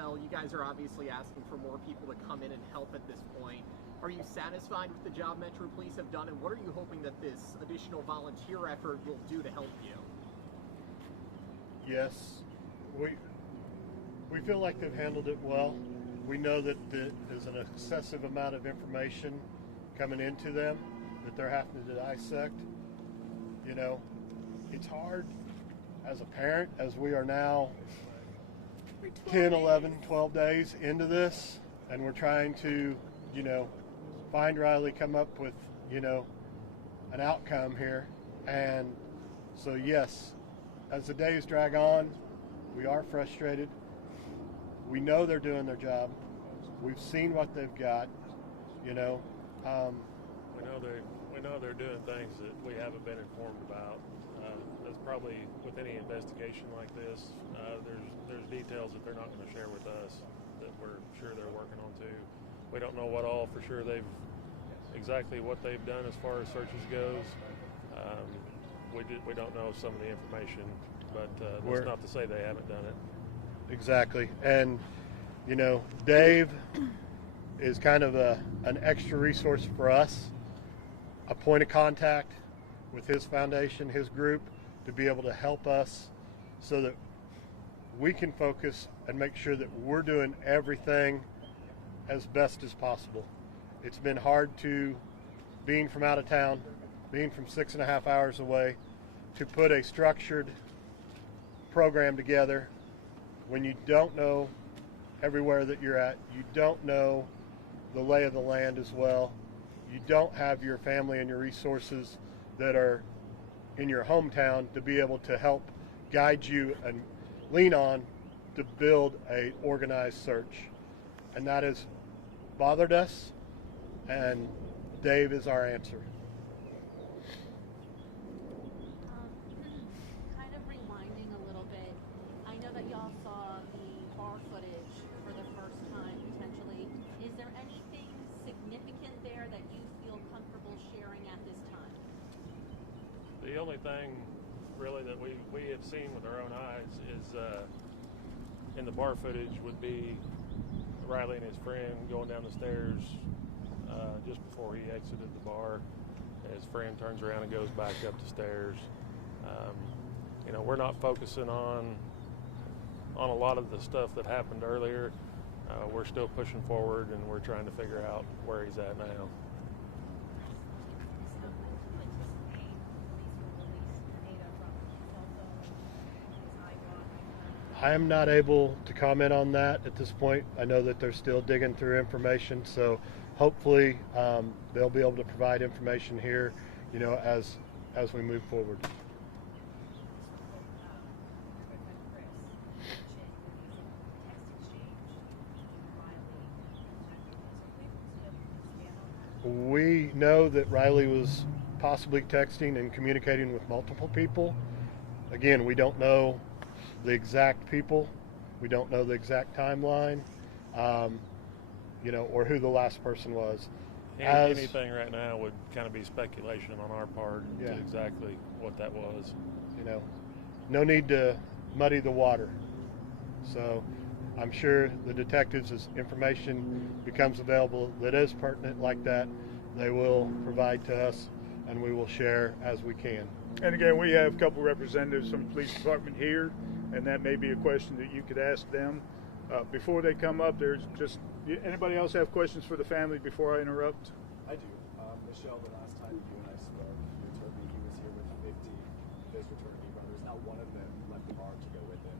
Michelle, you guys are obviously asking for more people to come in and help at this point. Are you satisfied with the job Metro Police have done, and what are you hoping that this additional volunteer effort will do to help you? Yes, we feel like they've handled it well. We know that there's an excessive amount of information coming into them that they're having to dissect. You know, it's hard as a parent, as we are now 10, 11, 12 days into this, and we're trying to, you know, find Riley, come up with, you know, an outcome here. And so, yes, as the days drag on, we are frustrated. We know they're doing their job. We've seen what they've got, you know. We know they're doing things that we haven't been informed about. That's probably with any investigation like this. There's details that they're not going to share with us that we're sure they're working on too. We don't know what all for sure exactly what they've done as far as searches goes. We don't know some of the information, but that's not to say they haven't done it. Exactly. And, you know, Dave is kind of an extra resource for us, a point of contact with his foundation, his group, to be able to help us so that we can focus and make sure that we're doing everything as best as possible. It's been hard being from out of town, being from 6.5 hours away, to put a structured program together when you don't know everywhere that you're at. You don't know the lay of the land as well. You don't have your family and your resources that are in your hometown to be able to help guide you and lean on to build a organized search. And that has bothered us, and Dave is our answer. Kind of rewinding a little bit, I know that y'all saw the bar footage for the first time potentially. Is there anything significant there that you feel comfortable sharing at this time? The only thing really that we have seen with our own eyes is in the bar footage would be Riley and his friend going down the stairs just before he exited the bar. His friend turns around and goes back up the stairs. You know, we're not focusing on a lot of the stuff that happened earlier. We're still pushing forward, and we're trying to figure out where he's at now. I am not able to comment on that at this point. I know that they're still digging through information, so hopefully they'll be able to provide information here, you know, as we move forward. We know that Riley was possibly texting and communicating with multiple people. Again, we don't know the exact people. We don't know the exact timeline, you know, or who the last person was. Anything right now would kind of be speculation on our part to exactly what that was. You know, no need to muddy the water. So I'm sure the detectives, as information becomes available that is pertinent like that, they will provide to us, and we will share as we can. And again, we have a couple representatives from the police department here, and that may be a question that you could ask them. Before they come up, there's just, anybody else have questions for the family before I interrupt? I do. Michelle, the last time you and I spoke, you told me he was here with 50 of his fraternity brothers. Not one of them left the bar to go with him.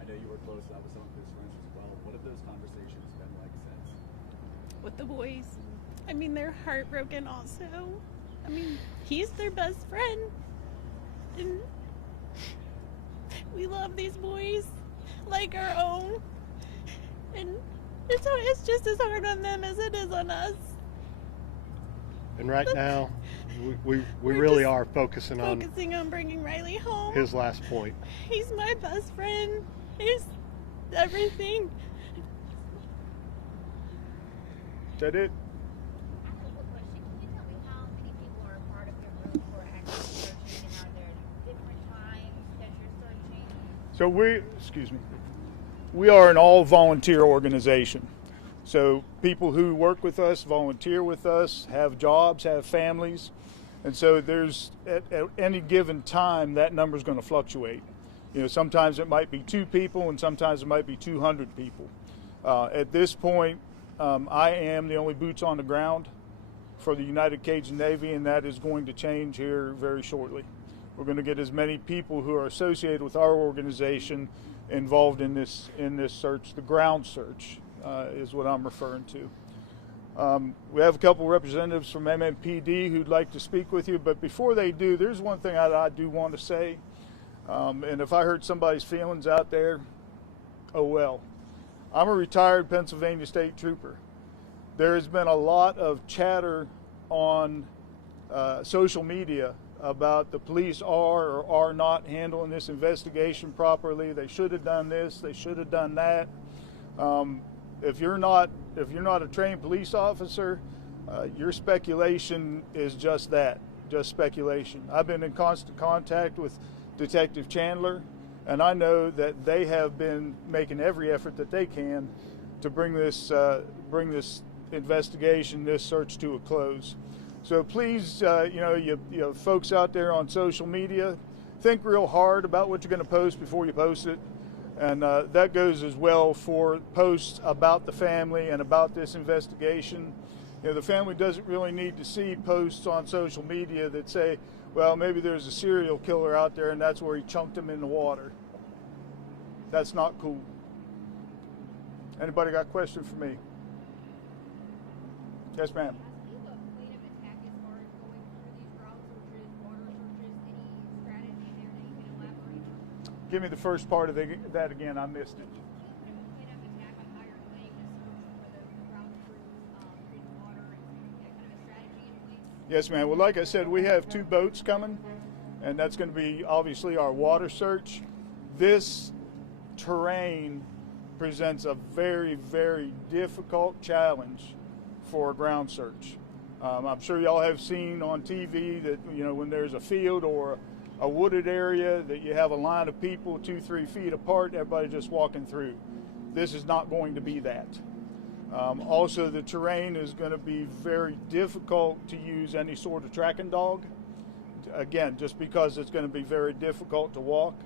I know you were close to that with some of his friends as well. What have those conversations been like since? With the boys. I mean, they're heartbroken also. I mean, he's their best friend. And we love these boys like our own. And it's just as hard on them as it is on us. And right now, we really are focusing on bringing Riley home. His last point. He's my best friend. He's everything. Is that it? So we are an all-volunteer organization. So people who work with us, volunteer with us, have jobs, have families. And so there's, at any given time, that number is going to fluctuate. You know, sometimes it might be 2 people and sometimes it might be 200 people. At this point, I am the only boots on the ground for the United Cajun Navy, and that is going to change here very shortly. We're going to get as many people who are associated with our organization involved in this search. The ground search is what I'm referring to. We have a couple representatives from MMPD who'd like to speak with you, but before they do, there's one thing I do want to say, and if I hurt somebody's feelings out there, oh well. I'm a retired Pennsylvania State Trooper. There has been a lot of chatter on social media about the police are or are not handling this investigation properly. They should have done this, they should have done that. If you're not a trained police officer, your speculation is just that, just speculation. I've been in constant contact with Detective Chandler, and I know that they have been making every effort that they can to bring this investigation, this search to a close. So please, you folks out there on social media, think real hard about what you're going to post before you post it. And that goes as well for posts about the family and about this investigation. You know, the family doesn't really need to see posts on social media that say, well, maybe there's a serial killer out there and that's where he chunked him in the water. That's not cool. Anybody got a question for me? Yes, ma'am. Give me the first part of that again. I missed it. Yes, ma'am. Well, like I said, we have 2 boats coming, and that's going to be obviously our water search. This terrain presents a very, very difficult challenge for a ground search. I'm sure y'all have seen on TV that, you know, when there's a field or a wooded area that you have a line of people 2-3 feet apart, everybody just walking through. This is not going to be that. Also, the terrain is going to be very difficult to use any sort of tracking dog. Again, just because it's going to be very difficult to walk.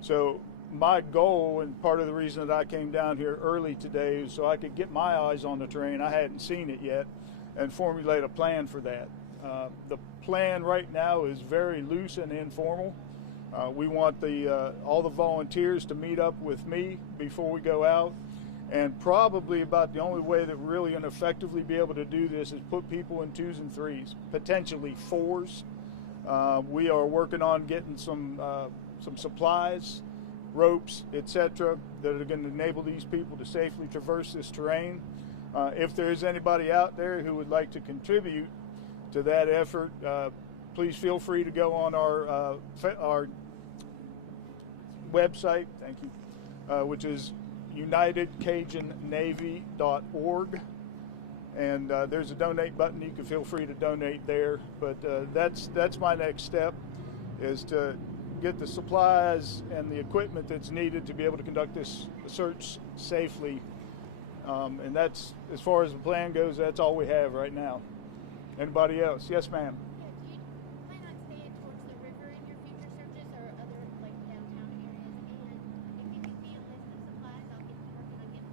So my goal, and part of the reason that I came down here early today, is so I could get my eyes on the terrain. I hadn't seen it yet, and formulate a plan for that. The plan right now is very loose and informal. We want all the volunteers to meet up with me before we go out, and probably about the only way that we're really going to effectively be able to do this is put people in 2s and 3s, potentially 4s. We are working on getting some supplies, ropes, etc., that are going to enable these people to safely traverse this terrain. If there is anybody out there who would like to contribute to that effort, please feel free to go on our website, thank you, which is unitedcajunnavy.org, and there's a donate button. You can feel free to donate there. But that's my next step, is to get the supplies and the equipment that's needed to be able to conduct this search safely. And that's, as far as the plan goes, that's all we have right now. Anybody else? Yes, ma'am. Yeah, do you plan on staying towards the river in your future searches or other, like, downtown areas? And if you give me a list of supplies, I'll get working on getting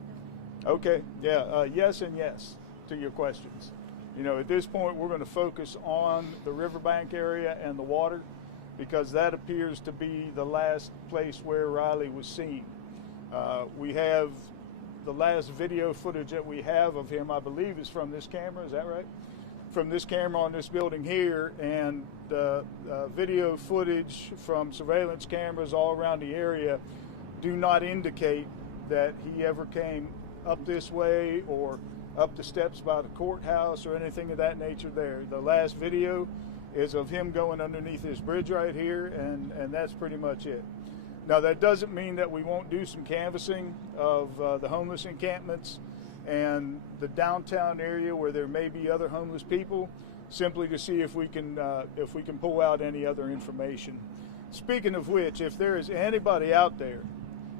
those. Okay, yeah, yes and yes to your questions. You know, at this point, we're going to focus on the riverbank area and the water, because that appears to be the last place where Riley was seen. We have the last video footage that we have of him, I believe, is from this camera. Is that right? From this camera on this building here, and video footage from surveillance cameras all around the area do not indicate that he ever came up this way or up the steps by the courthouse or anything of that nature there. The last video is of him going underneath this bridge right here, and that's pretty much it. Now, that doesn't mean that we won't do some canvassing of the homeless encampments and the downtown area where there may be other homeless people, simply to see if we can pull out any other information. Speaking of which, if there is anybody out there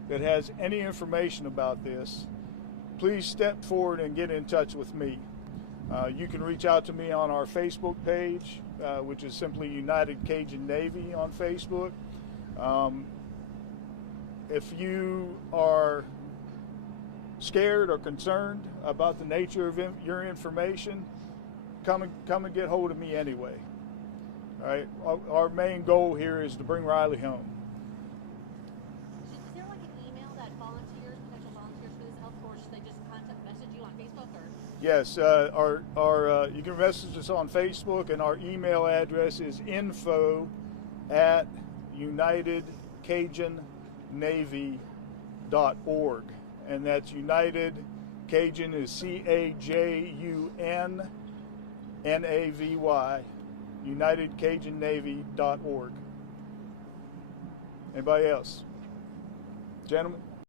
that has any information about this, please step forward and get in touch with me. You can reach out to me on our Facebook page, which is simply United Cajun Navy on Facebook. If you are scared or concerned about the nature of your information, come and get hold of me anyway. All right. Our main goal here is to bring Riley home. Is there like an email that potential volunteers for this help, or should they just message you on Facebook or? Yes, you can message us on Facebook, and our email address is info@unitedcajunnavy.org, and that's United Cajun is CAJUNNAVY, UnitedCajunNavy.org. Anybody else? Gentlemen?